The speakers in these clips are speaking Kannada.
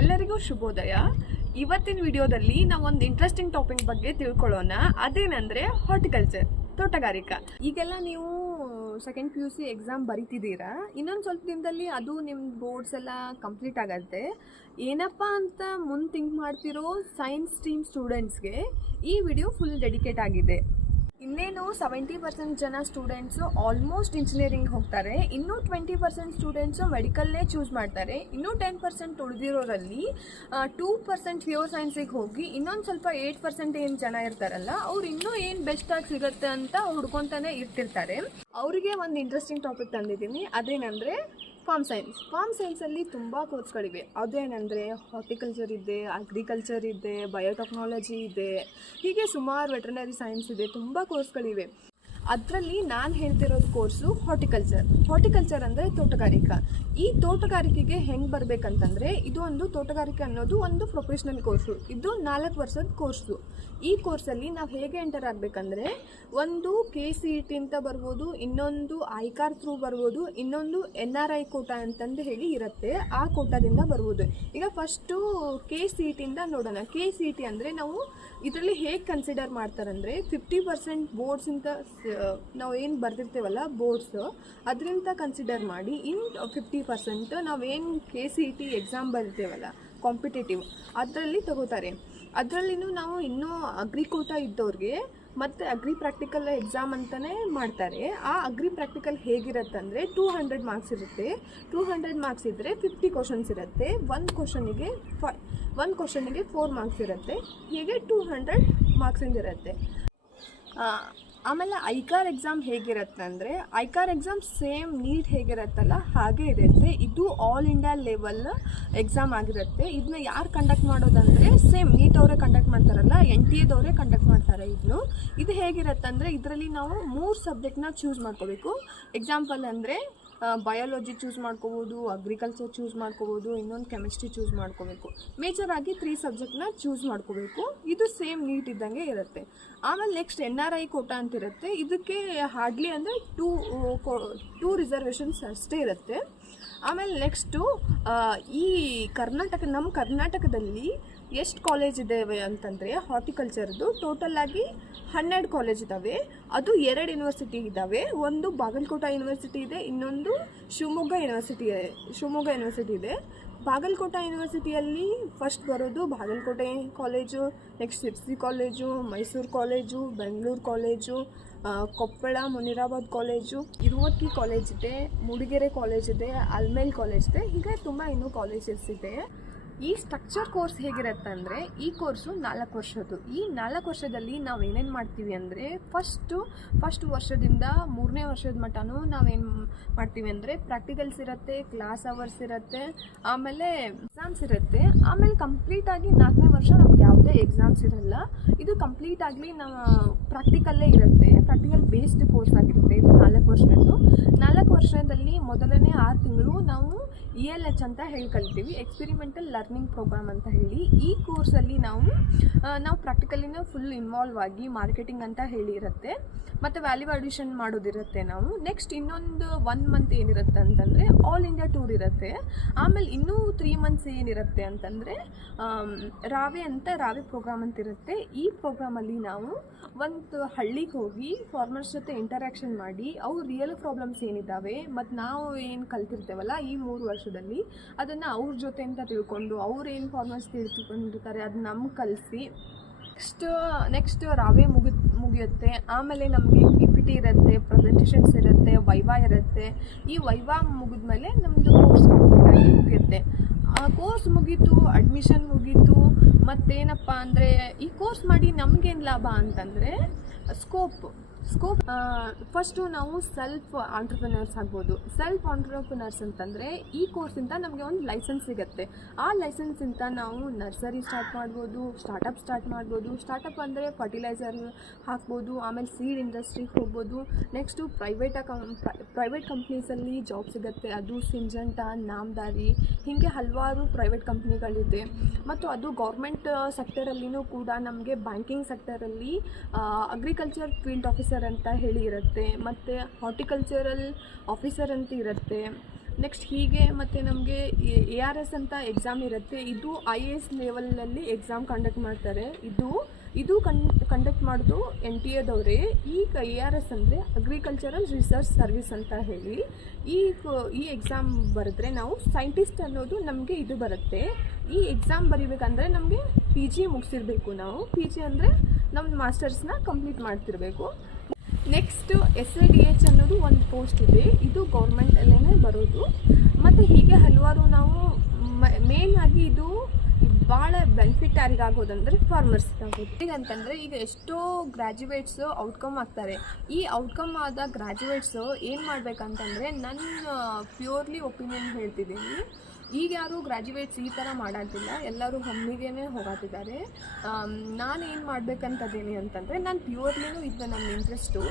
ಎಲ್ಲರಿಗೂ ಶುಭೋದಯ. ಇವತ್ತಿನ ವಿಡಿಯೋದಲ್ಲಿ ನಾವು ಒಂದು ಇಂಟ್ರೆಸ್ಟಿಂಗ್ ಟಾಪಿಕ್ ಬಗ್ಗೆ ತಿಳ್ಕೊಳ್ಳೋಣ. ಅದೇನೆಂದರೆ ಹಾರ್ಟಿಕಲ್ಚರ್, ತೋಟಗಾರಿಕಾ. ಈಗೆಲ್ಲ ನೀವು ಸೆಕೆಂಡ್ PUC ಎಕ್ಸಾಮ್ ಬರೀತಿದ್ದೀರಾ. ಇನ್ನೊಂದು ಸ್ವಲ್ಪ ದಿನದಲ್ಲಿ ಅದು ನಿಮ್ಮ ಬೋರ್ಡ್ಸ್ ಎಲ್ಲ ಕಂಪ್ಲೀಟ್ ಆಗುತ್ತೆ. ಏನಪ್ಪ ಅಂತ ಮುಂದೆ ಥಿಂಕ್ ಮಾಡ್ತಿರೋ ಸೈನ್ಸ್ ಸ್ಟ್ರೀಮ್ ಸ್ಟೂಡೆಂಟ್ಸ್ಗೆ ಈ ವಿಡಿಯೋ ಫುಲ್ ಡೆಡಿಕೇಟ್ ಆಗಿದೆ. ಇನ್ನೇನು 70% ಜನ ಸ್ಟೂಡೆಂಟ್ಸು ಆಲ್ಮೋಸ್ಟ್ ಇಂಜಿನಿಯರಿಂಗ್ ಹೋಗ್ತಾರೆ. ಇನ್ನೂ 20% ಸ್ಟೂಡೆಂಟ್ಸು ಮೆಡಿಕಲ್ಲೇ ಚೂಸ್ ಮಾಡ್ತಾರೆ. ಇನ್ನೂ 10% ಉಳಿದಿರೋರಲ್ಲಿ 2% ಪ್ಯೂರ್ ಸೈನ್ಸಿಗೆ ಹೋಗಿ ಇನ್ನೊಂದು ಸ್ವಲ್ಪ 8% ಏನು ಜನ ಇರ್ತಾರಲ್ಲ, ಅವ್ರು ಇನ್ನೂ ಏನು ಬೆಸ್ಟಾಗಿ ಸಿಗುತ್ತೆ ಅಂತ ಹುಡ್ಕೊತಾನೆ ಇರ್ತಿರ್ತಾರೆ. ಅವರಿಗೆ ಒಂದು ಇಂಟ್ರೆಸ್ಟಿಂಗ್ ಟಾಪಿಕ್ ತಂದಿದ್ದೀನಿ. ಅದೇನೆಂದರೆ ಫಾರ್ಮ್ ಸೈನ್ಸಲ್ಲಿ ತುಂಬ ಕೋರ್ಸ್ಗಳಿವೆ. ಅದೇನೆಂದರೆ ಹಾರ್ಟಿಕಲ್ಚರ್ ಇದೆ, ಅಗ್ರಿಕಲ್ಚರ್ ಇದೆ, ಬಯೋಟೆಕ್ನಾಲಜಿ ಇದೆ, ಹೀಗೆ ಸುಮಾರು ವೆಟರ್ನರಿ ಸೈನ್ಸ್ ಇದೆ, ತುಂಬ ಕೋರ್ಸ್ಗಳಿವೆ. ಅದರಲ್ಲಿ ನಾನು ಹೇಳ್ತಿರೋದು ಕೋರ್ಸು ಹಾರ್ಟಿಕಲ್ಚರ್ ಅಂದರೆ ತೋಟಗಾರಿಕಾ. ಈ ತೋಟಗಾರಿಕೆಗೆ ಹೆಂಗೆ ಬರಬೇಕಂತಂದರೆ, ಇದು ಒಂದು ತೋಟಗಾರಿಕೆ ಅನ್ನೋದು ಒಂದು ಪ್ರೊಫೆಷ್ನಲ್ ಕೋರ್ಸು. ಇದು 4 ವರ್ಷದ ಕೋರ್ಸು. ಈ ಕೋರ್ಸಲ್ಲಿ ನಾವು ಹೇಗೆ ಎಂಟರ್ ಆಗಬೇಕಂದ್ರೆ, ಒಂದು KCET ಅಂತ ಬರ್ಬೋದು, ಇನ್ನೊಂದು ಐಕಾರ್ ಥ್ರೂ ಬರ್ಬೋದು, ಇನ್ನೊಂದು NRI ಕೋಟಾ ಅಂತಂದು ಹೇಳಿ ಇರುತ್ತೆ. ಆ ಕೋಟಾದಿಂದ ಬರ್ಬೋದು. ಈಗ ಫಸ್ಟು KCETಯಿಂದ ನೋಡೋಣ. KCET ಅಂದರೆ ನಾವು ಇದರಲ್ಲಿ ಹೇಗೆ ಕನ್ಸಿಡರ್ ಮಾಡ್ತಾರಂದರೆ, 50% ಬೋರ್ಡ್ಸಿಂದ ನಾವು ಏನು ಬರ್ದಿರ್ತೀವಲ್ಲ ಬೋರ್ಡ್ಸು, ಅದರಿಂದ ಕನ್ಸಿಡರ್ ಮಾಡಿ ಇನ್ನು 50% ನಾವೇನು KCET ಎಕ್ಸಾಮ್ ಬರಿತೀವಲ್ಲ ಕಾಂಪಿಟೇಟಿವ್, ಅದರಲ್ಲಿ ತಗೋತಾರೆ. ಅದರಲ್ಲಿನೂ ನಾವು ಇನ್ನೂ ಅಗ್ರಿ ಕೋಟಾ ಇದ್ದವ್ರಿಗೆ ಮತ್ತು ಅಗ್ರಿ ಪ್ರಾಕ್ಟಿಕಲ್ ಎಕ್ಸಾಮ್ ಅಂತಲೇ ಮಾಡ್ತಾರೆ. ಆ ಅಗ್ರಿ ಪ್ರಾಕ್ಟಿಕಲ್ ಹೇಗಿರುತ್ತೆ ಅಂದರೆ 200 ಮಾರ್ಕ್ಸ್ ಇರುತ್ತೆ. 200 ಮಾರ್ಕ್ಸ್ ಇದ್ದರೆ 50 ಕ್ವಶನ್ಸ್ ಇರುತ್ತೆ. ಒಂದು ಕ್ವಶನಿಗೆ 4 ಮಾರ್ಕ್ಸ್ ಇರುತ್ತೆ. ಹೀಗೆ 200 ಮಾರ್ಕ್ಸಿಂದ ಇರುತ್ತೆ. ಆಮೇಲೆ ಐಕಾರ್ ಎಕ್ಸಾಮ್ ಹೇಗಿರುತ್ತೆ ಅಂದರೆ, ಐಕಾರ್ ಎಕ್ಸಾಮ್ ಸೇಮ್ ನೀಟ್ ಹೇಗಿರುತ್ತಲ್ಲ ಹಾಗೆ ಇರುತ್ತೆ. ಇದು ಆಲ್ ಇಂಡಿಯಾ ಲೆವೆಲ್ ಎಕ್ಸಾಮ್ ಆಗಿರುತ್ತೆ. ಇದನ್ನ ಯಾರು ಕಂಡಕ್ಟ್ ಮಾಡೋದಂದರೆ, ಸೇಮ್ ನೀಟ್ ಅವರೇ ಕಂಡಕ್ಟ್ ಮಾಡ್ತಾರಲ್ಲ, NTA ಕಂಡಕ್ಟ್ ಮಾಡ್ತಾರೆ. ಇದು ಹೇಗಿರುತ್ತೆ ಅಂದರೆ, ಇದರಲ್ಲಿ ನಾವು 3 ಸಬ್ಜೆಕ್ಟ್ನ ಚೂಸ್ ಮಾಡ್ಕೋಬೇಕು. ಎಕ್ಸಾಂಪಲ್ ಅಂದರೆ ಬಯಾಲಜಿ ಚೂಸ್ ಮಾಡ್ಕೋಬೋದು, ಅಗ್ರಿಕಲ್ಚರ್ ಚೂಸ್ ಮಾಡ್ಕೋಬೋದು, ಇನ್ನೊಂದು ಕೆಮಿಸ್ಟ್ರಿ ಚೂಸ್ ಮಾಡ್ಕೋಬೇಕು. ಮೇಜರಾಗಿ 3 ಸಬ್ಜೆಕ್ಟ್ನ ಚೂಸ್ ಮಾಡ್ಕೋಬೇಕು. ಇದು ಸೇಮ್ ನೀಟ್ ಇದ್ದಂಗೆ ಇರುತ್ತೆ. ಆಮೇಲೆ ನೆಕ್ಸ್ಟ್ NRI ಕೋಟಾ ಅಂತಿರುತ್ತೆ. ಇದಕ್ಕೆ ಹಾರ್ಡ್ಲಿ ಅಂದರೆ 2 ರಿಸರ್ವೇಷನ್ಸ್ ಅಷ್ಟೇ ಇರುತ್ತೆ. ಆಮೇಲೆ ನೆಕ್ಸ್ಟು ಈ ನಮ್ಮ ಕರ್ನಾಟಕದಲ್ಲಿ ಎಷ್ಟು ಕಾಲೇಜ್ ಇದ್ದಾವೆ ಅಂತಂದರೆ, ಹಾರ್ಟಿಕಲ್ಚರ್ದು ಟೋಟಲಾಗಿ 12 ಕಾಲೇಜ್ ಇದ್ದಾವೆ. ಅದು 2 ಯೂನಿವರ್ಸಿಟಿ ಇದ್ದಾವೆ. ಒಂದು ಬಾಗಲಕೋಟೆ ಯೂನಿವರ್ಸಿಟಿ ಇದೆ, ಇನ್ನೊಂದು ಶಿವಮೊಗ್ಗ ಯೂನಿವರ್ಸಿಟಿ ಇದೆ. ಬಾಗಲಕೋಟೆ ಯೂನಿವರ್ಸಿಟಿಯಲ್ಲಿ ಫಸ್ಟ್ ಬರೋದು Bagalkote college, next Sirsi college, Mysuru college, Bengaluru college, Koppal Munirabad college, Iruvakki college ಇದೆ, ಮೂಡಿಗೆರೆ ಕಾಲೇಜ್ ಇದೆ, ಅಲ್ಮೇಲ್ ಕಾಲೇಜ್ ಇದೆ. ಹೀಗೆ ತುಂಬ ಇನ್ನೂ ಕಾಲೇಜಸ್ ಇದೆ. ಈ ಸ್ಟ್ರಕ್ಚರ್ ಕೋರ್ಸ್ ಹೇಗಿರುತ್ತೆ ಅಂದರೆ, ಈ ಕೋರ್ಸು 4 ವರ್ಷದ್ದು. ಈ 4 ವರ್ಷದಲ್ಲಿ ನಾವು ಏನೇನು ಮಾಡ್ತೀವಿ ಅಂದರೆ, ಫಸ್ಟ್ ವರ್ಷದಿಂದ 3ನೇ ವರ್ಷದ ಮಟ್ಟನೂ ನಾವೇನು ಮಾಡ್ತೀವಿ ಅಂದರೆ, ಪ್ರಾಕ್ಟಿಕಲ್ಸ್ ಇರುತ್ತೆ, ಕ್ಲಾಸ್ ಅವರ್ಸ್ ಇರುತ್ತೆ, ಆಮೇಲೆ ಎಕ್ಸಾಮ್ಸ್ ಇರುತ್ತೆ. ಆಮೇಲೆ ಕಂಪ್ಲೀಟಾಗಿ 4ನೇ ವರ್ಷ ನಮ್ಗೆ ಯಾವುದೇ ಎಕ್ಸಾಮ್ಸ್ ಇರಲ್ಲ. ಇದು ಕಂಪ್ಲೀಟಾಗಲಿ ನಾವು ಪ್ರಾಕ್ಟಿಕಲ್ಲೇ ಇರುತ್ತೆ. ಪ್ರಾಕ್ಟಿಕಲ್ ಬೇಸ್ಡ್ ಕೋರ್ಸ್ ಆಗಿರುತ್ತೆ. ಇದು 4 ವರ್ಷದ್ದು. 4 ವರ್ಷದಲ್ಲಿ ಮೊದಲನೇ 6 ತಿಂಗಳು ನಾವು ELH ಅಂತ ಹೇಳಿ ಕಲಿತೀವಿ, ಎಕ್ಸ್ಪೆರಿಮೆಂಟಲ್ ಲರ್ನಿಂಗ್ ಪ್ರೋಗ್ರಾಮ್ ಅಂತ ಹೇಳಿ. ಈ ಕೋರ್ಸಲ್ಲಿ ನಾವು ಪ್ರಾಕ್ಟಿಕಲಿನ ಫುಲ್ ಇನ್ವಾಲ್ವ್ ಆಗಿ ಮಾರ್ಕೆಟಿಂಗ್ ಅಂತ ಹೇಳಿ ಇರುತ್ತೆ, ಮತ್ತು ವ್ಯಾಲ್ಯೂ ಅಡಿಷನ್ ಮಾಡೋದಿರುತ್ತೆ. ನಾವು ನೆಕ್ಸ್ಟ್ ಇನ್ನೊಂದು 1 ಮಂತ್ ಏನಿರುತ್ತೆ ಅಂತಂದರೆ ಆಲ್ ಇಂಡಿಯಾ ಟೂರ್ ಇರುತ್ತೆ. ಆಮೇಲೆ ಇನ್ನೂ 3 ಮಂತ್ಸ್ ಏನಿರುತ್ತೆ ಅಂತಂದರೆ ರಾವೆ ಪ್ರೋಗ್ರಾಮ್ ಅಂತ ಇರುತ್ತೆ. ಈ ಪ್ರೋಗ್ರಾಮಲ್ಲಿ ನಾವು ಒಂದು ಹಳ್ಳಿಗೆ ಹೋಗಿ ಫಾರ್ಮರ್ಸ್ ಜೊತೆ ಇಂಟರ್ಯಾಕ್ಷನ್ ಮಾಡಿ, ಅವ್ರ ರಿಯಲ್ ಪ್ರಾಬ್ಲಮ್ಸ್ ಏನಿದ್ದಾವೆ ಮತ್ತು ನಾವು ಏನು ಕಲ್ತಿರ್ತೇವಲ್ಲ ಈ 3 ವರ್ಷದಲ್ಲಿ, ಅದನ್ನು ಅವ್ರ ಜೊತೆ ಅಂತ ತಿಳ್ಕೊಂಡು, ಅವ್ರು ಏನು ಫಾರ್ಮರ್ಸ್ ತಿಳ್ಕೊಂಡಿರ್ತಾರೆ ಅದನ್ನ ನಮ್ಗೆ ಕಲಿಸಿ, ನೆಕ್ಸ್ಟ್ ರಾವೆ ಮುಗಿಯುತ್ತೆ. ಆಮೇಲೆ ನಮಗೆ PPT ಇರುತ್ತೆ, ಪ್ರೆಸೆಂಟೇಷನ್ಸ್ ಇರುತ್ತೆ, ವೈವಾ ಇರುತ್ತೆ. ಈ ವೈವಾ ಮುಗಿದ್ಮೇಲೆ ನಮ್ಮದು ಕೋರ್ಸ್ ಕಂಪ್ಲೀಟಾಗಿ ಮುಗಿಯುತ್ತೆ. ಆ ಕೋರ್ಸ್ ಮುಗೀತು, ಅಡ್ಮಿಷನ್ ಮುಗೀತು. ಮತ್ತೇನಪ್ಪ ಅಂದರೆ, ಈ ಕೋರ್ಸ್ ಮಾಡಿ ನಮಗೇನು ಲಾಭ ಅಂತಂದರೆ, ಸ್ಕೋಪ್ ಫಸ್ಟು ನಾವು ಸೆಲ್ಫ್ ಆಂಟ್ರಪ್ರನರ್ಸ್ ಆಗ್ಬೋದು. ಸೆಲ್ಫ್ ಆಂಟ್ರಪ್ರನರ್ಸ್ ಅಂತಂದರೆ, ಈ ಕೋರ್ಸಿಂದ ನಮಗೆ ಒಂದು ಲೈಸೆನ್ಸ್ ಸಿಗುತ್ತೆ. ಆ ಲೈಸೆನ್ಸಿಂದ ನಾವು ನರ್ಸರಿ ಸ್ಟಾರ್ಟ್ ಮಾಡ್ಬೋದು, ಸ್ಟಾರ್ಟಪ್ ಸ್ಟಾರ್ಟಪ್ ಅಂದರೆ ಫರ್ಟಿಲೈಸರ್ ಹಾಕ್ಬೋದು, ಆಮೇಲೆ ಸೀಡ್ ಇಂಡಸ್ಟ್ರಿಗೆ ಹೋಗ್ಬೋದು. ನೆಕ್ಸ್ಟು ಪ್ರೈವೇಟ್ ಕಂಪ್ನೀಸಲ್ಲಿ ಜಾಬ್ ಸಿಗುತ್ತೆ. ಅದು ಸಿಂಜಂಟಾ, ನಾಮದಾರಿ, ಹೀಗೆ ಹಲವಾರು ಪ್ರೈವೇಟ್ ಕಂಪ್ನಿಗಳಿದೆ. ಮತ್ತು ಅದು ಗೌರ್ಮೆಂಟ್ ಸೆಕ್ಟರಲ್ಲಿನೂ ಕೂಡ ನಮಗೆ ಬ್ಯಾಂಕಿಂಗ್ ಸೆಕ್ಟರಲ್ಲಿ ಅಗ್ರಿಕಲ್ಚರ್ ಫೀಲ್ಡ್ ಆಫೀಸರ್ ಅಂತ ಹೇಳಿ ಇರುತ್ತೆ, ಮತ್ತು ಹಾರ್ಟಿಕಲ್ಚರಲ್ ಆಫೀಸರ್ ಅಂತ ಇರುತ್ತೆ. ನೆಕ್ಸ್ಟ್ ಹೀಗೆ ಮತ್ತು ನಮಗೆ ARS ಅಂತ ಎಕ್ಸಾಮ್ ಇರುತ್ತೆ. ಇದು IAS ಲೆವೆಲಲ್ಲಿ ಎಕ್ಸಾಮ್ ಕಂಡಕ್ಟ್ ಮಾಡ್ತಾರೆ. ಇದು ಕಂಡಕ್ಟ್ ಮಾಡೋದು NTA ದವರೇ. ಈಗ ARS ಅಂದರೆ ಅಗ್ರಿಕಲ್ಚರಲ್ ರಿಸರ್ಚ್ ಸರ್ವಿಸ್ ಅಂತ ಹೇಳಿ ಈ ಎಕ್ಸಾಮ್ ಬರೆದ್ರೆ ನಾವು ಸೈಂಟಿಸ್ಟ್ ಅನ್ನೋದು ನಮಗೆ ಇದು ಬರುತ್ತೆ. ಈ ಎಕ್ಸಾಮ್ ಬರೀಬೇಕಂದ್ರೆ ನಮಗೆ PG ಮುಗಿಸಿರ್ಬೇಕು. ನಾವು PG ಅಂದರೆ ನಮ್ಮ ಮಾಸ್ಟರ್ಸ್ನ ಕಂಪ್ಲೀಟ್ ಮಾಡ್ತಿರ್ಬೇಕು. ನೆಕ್ಸ್ಟ್ SADH ಅನ್ನೋದು ಒಂದು ಪೋಸ್ಟ್ ಇದೆ. ಇದು ಗೌರ್ಮೆಂಟಲ್ಲೇ ಬರೋದು. ಮತ್ತು ಹೀಗೆ ಹಲವಾರು ನಾವು ಮೇನ್ ಆಗಿ ಇದು ಭಾಳ ಬೆನಿಫಿಟ್ ಯಾರಿಗಾಗೋದಂದರೆ ಫಾರ್ಮರ್ಸ್ಗಾಗೋದು. ಈಗಂತಂದರೆ ಈಗ ಎಷ್ಟೋ ಗ್ರ್ಯಾಜುಯೇಟ್ಸು ಔಟ್ಕಮ್ ಆಗ್ತಾರೆ. ಈ ಔಟ್ಕಮ್ ಆದ ಗ್ರ್ಯಾಜುಯೇಟ್ಸು ಏನು ಮಾಡಬೇಕಂತಂದರೆ, ನನ್ನ ಪ್ಯೂರ್ಲಿ ಒಪಿನಿಯನ್ ಹೇಳ್ತಿದ್ದೀನಿ, ಈಗ ಯಾರು ಗ್ರ್ಯಾಜುಯೇಟ್ಸ್ ಈ ಥರ ಮಾಡೋದಿಲ್ಲ, ಎಲ್ಲರೂ ಒಮ್ಮಿಗೇ ಹೋಗಾತಿದ್ದಾರೆ. ನಾನು ಏನು ಮಾಡಬೇಕಂತದೇನೆ ಅಂತಂದರೆ, ನಾನು ಪ್ಯೂರ್ಲಿನೂ ಇದು ನನ್ನ ಇಂಟ್ರೆಸ್ಟು.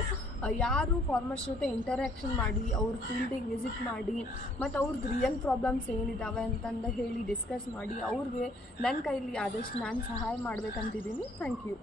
ಯಾರು ಫಾರ್ಮರ್ಸ್ ಜೊತೆ ಇಂಟರ್ಯಾಕ್ಷನ್ ಮಾಡಿ, ಅವ್ರ ಫೀಲ್ಡಿಗೆ ವಿಸಿಟ್ ಮಾಡಿ, ಮತ್ತು ಅವ್ರದ್ದು ರಿಯಲ್ ಪ್ರಾಬ್ಲಮ್ಸ್ ಏನಿದ್ದಾವೆ ಅಂತಂದು ಹೇಳಿ ಡಿಸ್ಕಸ್ ಮಾಡಿ, ಅವ್ರಿಗೆ ನನ್ನ ಕೈಲಿ ಆದಷ್ಟು ನಾನು ಸಹಾಯ ಮಾಡಬೇಕಂತಿದ್ದೀನಿ. Thank you.